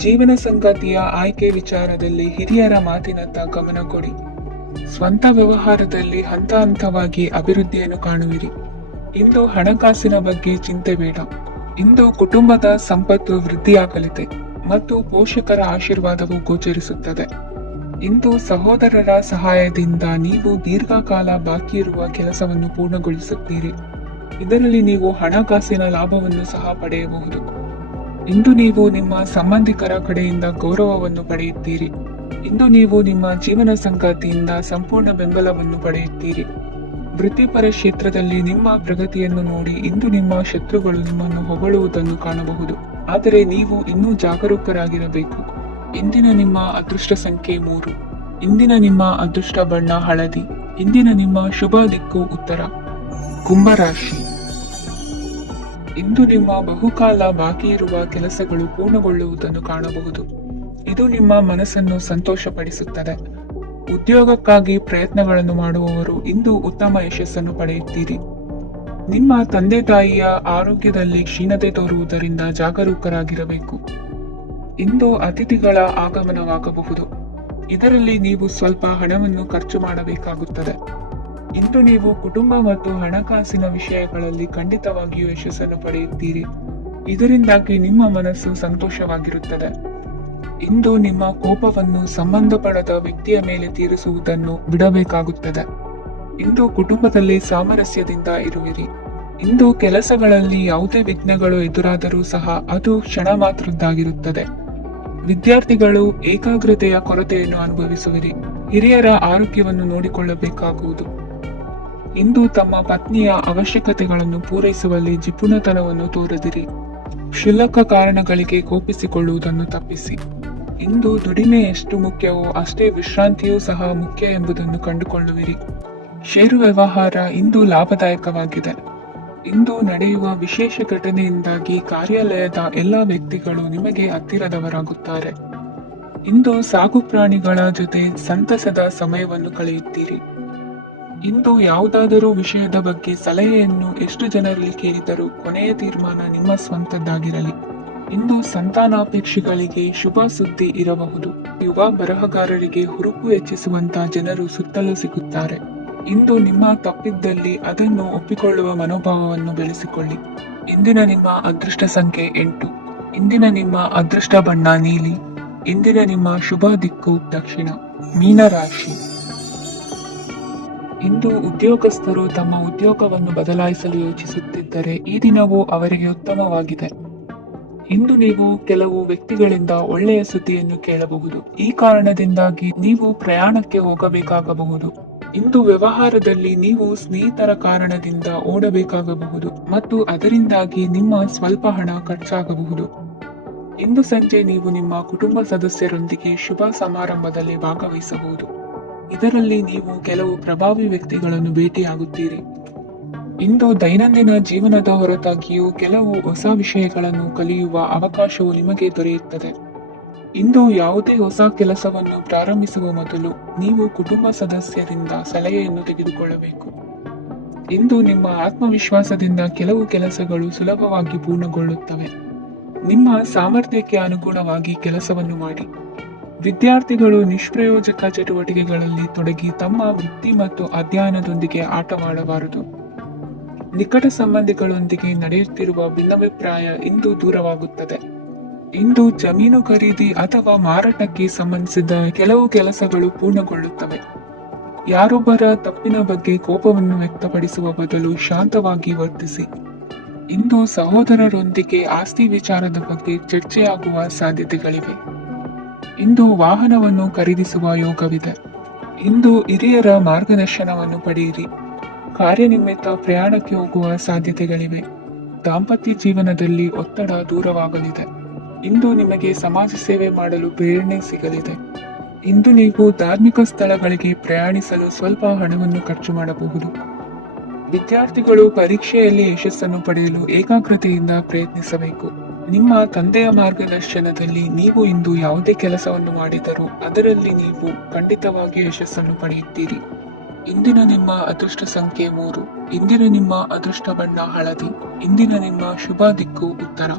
ಜೀವನ ಸಂಗಾತಿಯ ಆಯ್ಕೆ ವಿಚಾರದಲ್ಲಿ ಹಿರಿಯರ ಮಾತಿನತ್ತ ಗಮನ ಕೊಡಿ. ಸ್ವಂತ ವ್ಯವಹಾರದಲ್ಲಿ ಹಂತ ಹಂತವಾಗಿ ಅಭಿವೃದ್ಧಿಯನ್ನು ಕಾಣುವಿರಿ. ಇಂದು ಹಣಕಾಸಿನ ಬಗ್ಗೆ ಚಿಂತೆ ಬೇಡ. ಇಂದು ಕುಟುಂಬದ ಸಂಪತ್ತು ವೃದ್ಧಿಯಾಗಲಿದೆ ಮತ್ತು ಪೋಷಕರ ಆಶೀರ್ವಾದವು ಗೋಚರಿಸುತ್ತದೆ. ಇಂದು ಸಹೋದರರ ಸಹಾಯದಿಂದ ನೀವು ದೀರ್ಘಕಾಲ ಬಾಕಿ ಇರುವ ಕೆಲಸವನ್ನು ಪೂರ್ಣಗೊಳಿಸುತ್ತೀರಿ. ಇದರಲ್ಲಿ ನೀವು ಹಣಕಾಸಿನ ಲಾಭವನ್ನು ಸಹ ಪಡೆಯಬಹುದು. ಇಂದು ನೀವು ನಿಮ್ಮ ಸಂಬಂಧಿಕರ ಕಡೆಯಿಂದ ಗೌರವವನ್ನು ಪಡೆಯುತ್ತೀರಿ. ಇಂದು ನೀವು ನಿಮ್ಮ ಜೀವನ ಸಂಗಾತಿಯಿಂದ ಸಂಪೂರ್ಣ ಬೆಂಬಲವನ್ನು ಪಡೆಯುತ್ತೀರಿ. ವೃತ್ತಿಪರ ಕ್ಷೇತ್ರದಲ್ಲಿ ನಿಮ್ಮ ಪ್ರಗತಿಯನ್ನು ನೋಡಿ ಇಂದು ನಿಮ್ಮ ಶತ್ರುಗಳು ನಿಮ್ಮನ್ನು ಹೊಗಳುವುದನ್ನು ಕಾಣಬಹುದು. ಆದರೆ ನೀವು ಇನ್ನೂ ಜಾಗರೂಕರಾಗಿರಬೇಕು. ಇಂದಿನ ನಿಮ್ಮ ಅದೃಷ್ಟ ಸಂಖ್ಯೆ 3. ಇಂದಿನ ನಿಮ್ಮ ಅದೃಷ್ಟ ಬಣ್ಣ ಹಳದಿ. ಇಂದಿನ ನಿಮ್ಮ ಶುಭ ದಿಕ್ಕು ಉತ್ತರ. ಕುಂಭರಾಶಿ. ಇಂದು ನಿಮ್ಮ ಬಹುಕಾಲ ಬಾಕಿ ಇರುವ ಕೆಲಸಗಳು ಪೂರ್ಣಗೊಳ್ಳುವುದನ್ನು ಕಾಣಬಹುದು. ಇದು ನಿಮ್ಮ ಮನಸ್ಸನ್ನು ಸಂತೋಷಪಡಿಸುತ್ತದೆ. ಉದ್ಯೋಗಕ್ಕಾಗಿ ಪ್ರಯತ್ನಗಳನ್ನು ಮಾಡುವವರು ಇಂದು ಉತ್ತಮ ಯಶಸ್ಸನ್ನು ಪಡೆಯುತ್ತೀರಿ. ನಿಮ್ಮ ತಂದೆ ತಾಯಿಯ ಆರೋಗ್ಯದಲ್ಲಿ ಕ್ಷೀಣತೆ ತೋರುವುದರಿಂದ ಜಾಗರೂಕರಾಗಿರಬೇಕು. ಇಂದು ಅತಿಥಿಗಳ ಆಗಮನವಾಗಬಹುದು. ಇದರಲ್ಲಿ ನೀವು ಸ್ವಲ್ಪ ಹಣವನ್ನು ಖರ್ಚು ಮಾಡಬೇಕಾಗುತ್ತದೆ. ಇಂದು ನೀವು ಕುಟುಂಬ ಮತ್ತು ಹಣಕಾಸಿನ ವಿಷಯಗಳಲ್ಲಿ ಖಂಡಿತವಾಗಿಯೂ ಯಶಸ್ಸನ್ನು ಪಡೆಯುತ್ತೀರಿ. ಇದರಿಂದಾಗಿ ನಿಮ್ಮ ಮನಸ್ಸು ಸಂತೋಷವಾಗಿರುತ್ತದೆ. ಇಂದು ನಿಮ್ಮ ಕೋಪವನ್ನು ಸಂಬಂಧಪಡದ ವ್ಯಕ್ತಿಯ ಮೇಲೆ ತೀರಿಸುವುದನ್ನು ಬಿಡಬೇಕಾಗುತ್ತದೆ. ಇಂದು ಕುಟುಂಬದಲ್ಲಿ ಸಾಮರಸ್ಯದಿಂದ ಇರುವಿರಿ. ಇಂದು ಕೆಲಸಗಳಲ್ಲಿ ಯಾವುದೇ ವಿಘ್ನಗಳು ಎದುರಾದರೂ ಸಹ ಅದು ಕ್ಷಣ ಮಾತ್ರದ್ದಾಗಿರುತ್ತದೆ. ವಿದ್ಯಾರ್ಥಿಗಳು ಏಕಾಗ್ರತೆಯ ಕೊರತೆಯನ್ನು ಅನುಭವಿಸುವಿರಿ. ಹಿರಿಯರ ಆರೋಗ್ಯವನ್ನು ನೋಡಿಕೊಳ್ಳಬೇಕಾಗುವುದು. ಇಂದು ತಮ್ಮ ಪತ್ನಿಯ ಅವಶ್ಯಕತೆಗಳನ್ನು ಪೂರೈಸುವಲ್ಲಿ ಜಿಪುಣತನವನ್ನು ತೋರದಿರಿ. ಕ್ಷುಲ್ಲಕ ಕಾರಣಗಳಿಗೆ ಕೋಪಿಸಿಕೊಳ್ಳುವುದನ್ನು ತಪ್ಪಿಸಿ. ಇಂದು ದುಡಿಮೆ ಎಷ್ಟು ಮುಖ್ಯವೋ ಅಷ್ಟೇ ವಿಶ್ರಾಂತಿಯೂ ಸಹ ಮುಖ್ಯ ಎಂಬುದನ್ನು ಕಂಡುಕೊಳ್ಳುವಿರಿ. ಷೇರು ವ್ಯವಹಾರ ಇಂದು ಲಾಭದಾಯಕವಾಗಿದೆ. ಇಂದು ನಡೆಯುವ ವಿಶೇಷ ಘಟನೆಯಿಂದಾಗಿ ಕಾರ್ಯಾಲಯದ ಎಲ್ಲ ವ್ಯಕ್ತಿಗಳು ನಿಮಗೆ ಹತ್ತಿರದವರಾಗುತ್ತಾರೆ. ಇಂದು ಸಾಕು ಪ್ರಾಣಿಗಳ ಜೊತೆ ಸಂತಸದ ಸಮಯವನ್ನು ಕಳೆಯುತ್ತೀರಿ. ಇಂದು ಯಾವುದಾದರೂ ವಿಷಯದ ಬಗ್ಗೆ ಸಲಹೆಯನ್ನು ಎಷ್ಟು ಜನರಲ್ಲಿ ಕೇಳಿದರೂ ಕೊನೆಯ ತೀರ್ಮಾನ ನಿಮ್ಮ ಸ್ವಂತದ್ದಾಗಿರಲಿ. ಇಂದು ಸಂತಾನಾಪೇಕ್ಷಿಗಳಿಗೆ ಶುಭ ಸುದ್ದಿ ಇರಬಹುದು. ಯುವ ಬರಹಗಾರರಿಗೆ ಹುರುಪು ಹೆಚ್ಚಿಸುವಂತ ಜನರು ಸುತ್ತಲೂ ಸಿಗುತ್ತಾರೆ. ಇಂದು ನಿಮ್ಮ ತಪ್ಪಿದ್ದಲ್ಲಿ ಅದನ್ನು ಒಪ್ಪಿಕೊಳ್ಳುವ ಮನೋಭಾವವನ್ನು ಬೆಳೆಸಿಕೊಳ್ಳಿ. ಇಂದಿನ ನಿಮ್ಮ ಅದೃಷ್ಟ ಸಂಖ್ಯೆ 8. ಇಂದಿನ ನಿಮ್ಮ ಅದೃಷ್ಟ ಬಣ್ಣ ನೀಲಿ. ಇಂದಿನ ನಿಮ್ಮ ಶುಭ ದಿಕ್ಕು ದಕ್ಷಿಣ. ಮೀನರಾಶಿ. ಇಂದು ಉದ್ಯೋಗಸ್ಥರು ತಮ್ಮ ಉದ್ಯೋಗವನ್ನು ಬದಲಾಯಿಸಲು ಯೋಚಿಸುತ್ತಿದ್ದರೆ ಈ ದಿನವೂ ಅವರಿಗೆ ಉತ್ತಮವಾಗಿದೆ. ಇಂದು ನೀವು ಕೆಲವು ವ್ಯಕ್ತಿಗಳಿಂದ ಒಳ್ಳೆಯ ಸುದ್ದಿಯನ್ನು ಕೇಳಬಹುದು. ಈ ಕಾರಣದಿಂದಾಗಿ ನೀವು ಪ್ರಯಾಣಕ್ಕೆ ಹೋಗಬೇಕಾಗಬಹುದು. ಇಂದು ವ್ಯವಹಾರದಲ್ಲಿ ನೀವು ಸ್ನೇಹಿತರ ಕಾರಣದಿಂದ ಓಡಬೇಕಾಗಬಹುದು ಮತ್ತು ಅದರಿಂದಾಗಿ ನಿಮ್ಮ ಸ್ವಲ್ಪ ಹಣ ಖರ್ಚಾಗಬಹುದು. ಇಂದು ಸಂಜೆ ನೀವು ನಿಮ್ಮ ಕುಟುಂಬ ಸದಸ್ಯರೊಂದಿಗೆ ಶುಭ ಸಮಾರಂಭದಲ್ಲಿ ಭಾಗವಹಿಸಬಹುದು. ಇದರಲ್ಲಿ ನೀವು ಕೆಲವು ಪ್ರಭಾವಿ ವ್ಯಕ್ತಿಗಳನ್ನು ಭೇಟಿಯಾಗುತ್ತೀರಿ. ಇಂದು ದೈನಂದಿನ ಜೀವನದ ಹೊರತಾಗಿಯೂ ಕೆಲವು ಹೊಸ ವಿಷಯಗಳನ್ನು ಕಲಿಯುವ ಅವಕಾಶವು ನಿಮಗೆ ದೊರೆಯುತ್ತದೆ. ಇಂದು ಯಾವುದೇ ಹೊಸ ಕೆಲಸವನ್ನು ಪ್ರಾರಂಭಿಸುವ ಮೊದಲು ನೀವು ಕುಟುಂಬ ಸದಸ್ಯರಿಂದ ಸಲಹೆಯನ್ನು ತೆಗೆದುಕೊಳ್ಳಬೇಕು. ಇಂದು ನಿಮ್ಮ ಆತ್ಮವಿಶ್ವಾಸದಿಂದ ಕೆಲವು ಕೆಲಸಗಳು ಸುಲಭವಾಗಿ ಪೂರ್ಣಗೊಳ್ಳುತ್ತವೆ. ನಿಮ್ಮ ಸಾಮರ್ಥ್ಯಕ್ಕೆ ಅನುಗುಣವಾಗಿ ಕೆಲಸವನ್ನು ಮಾಡಿ. ವಿದ್ಯಾರ್ಥಿಗಳು ನಿಷ್ಪ್ರಯೋಜಕ ಚಟುವಟಿಕೆಗಳಲ್ಲಿ ತೊಡಗಿ ತಮ್ಮ ವೃತ್ತಿ ಮತ್ತು ಅಧ್ಯಯನದೊಂದಿಗೆ ಆಟವಾಡಬಾರದು. ನಿಕಟ ಸಂಬಂಧಿಗಳೊಂದಿಗೆ ನಡೆಯುತ್ತಿರುವ ಭಿನ್ನಾಭಿಪ್ರಾಯ ಇಂದು ದೂರವಾಗುತ್ತದೆ. ಇಂದು ಜಮೀನು ಖರೀದಿ ಅಥವಾ ಮಾರಾಟಕ್ಕೆ ಸಂಬಂಧಿಸಿದ ಕೆಲವು ಕೆಲಸಗಳು ಪೂರ್ಣಗೊಳ್ಳುತ್ತವೆ. ಯಾರೊಬ್ಬರ ತಪ್ಪಿನ ಬಗ್ಗೆ ಕೋಪವನ್ನು ವ್ಯಕ್ತಪಡಿಸುವ ಬದಲು ಶಾಂತವಾಗಿ ವರ್ತಿಸಿ. ಇಂದು ಸಹೋದರರೊಂದಿಗೆ ಆಸ್ತಿ ವಿಚಾರದ ಬಗ್ಗೆ ಚರ್ಚೆಯಾಗುವ ಸಾಧ್ಯತೆಗಳಿವೆ. ಇಂದು ವಾಹನವನ್ನು ಖರೀದಿಸುವ ಯೋಗವಿದೆ. ಇಂದು ಹಿರಿಯರ ಮಾರ್ಗದರ್ಶನವನ್ನು ಪಡೆಯಿರಿ. ಕಾರ್ಯನಿಮಿತ್ತ ಪ್ರಯಾಣಕ್ಕೆ ಹೋಗುವ ಸಾಧ್ಯತೆಗಳಿವೆ. ದಾಂಪತ್ಯ ಜೀವನದಲ್ಲಿ ಒತ್ತಡ ದೂರವಾಗಲಿದೆ. ಇಂದು ನಿಮಗೆ ಸಮಾಜ ಸೇವೆ ಮಾಡಲು ಪ್ರೇರಣೆ ಸಿಗಲಿದೆ. ಇಂದು ನೀವು ಧಾರ್ಮಿಕ ಸ್ಥಳಗಳಿಗೆ ಪ್ರಯಾಣಿಸಲು ಸ್ವಲ್ಪ ಹಣವನ್ನು ಖರ್ಚು ಮಾಡಬಹುದು. ವಿದ್ಯಾರ್ಥಿಗಳು ಪರೀಕ್ಷೆಯಲ್ಲಿ ಯಶಸ್ಸನ್ನು ಪಡೆಯಲು ಏಕಾಗ್ರತೆಯಿಂದ ಪ್ರಯತ್ನಿಸಬೇಕು. ನಿಮ್ಮ ತಂದೆಯ ಮಾರ್ಗದರ್ಶನದಲ್ಲಿ ನೀವು ಇಂದು ಯಾವುದೇ ಕೆಲಸವನ್ನು ಮಾಡಿದರೂ ಅದರಲ್ಲಿ ನೀವು ಖಂಡಿತವಾಗಿಯೂ ಯಶಸ್ಸನ್ನು ಪಡೆಯುತ್ತೀರಿ. ಇಂದಿನ ನಿಮ್ಮ ಅದೃಷ್ಟ ಸಂಖ್ಯೆ 3. ಇಂದಿನ ನಿಮ್ಮ ಅದೃಷ್ಟ ಬಣ್ಣ ಹಳದಿ. ಇಂದಿನ ನಿಮ್ಮ ಶುಭ ದಿಕ್ಕು ಉತ್ತರ.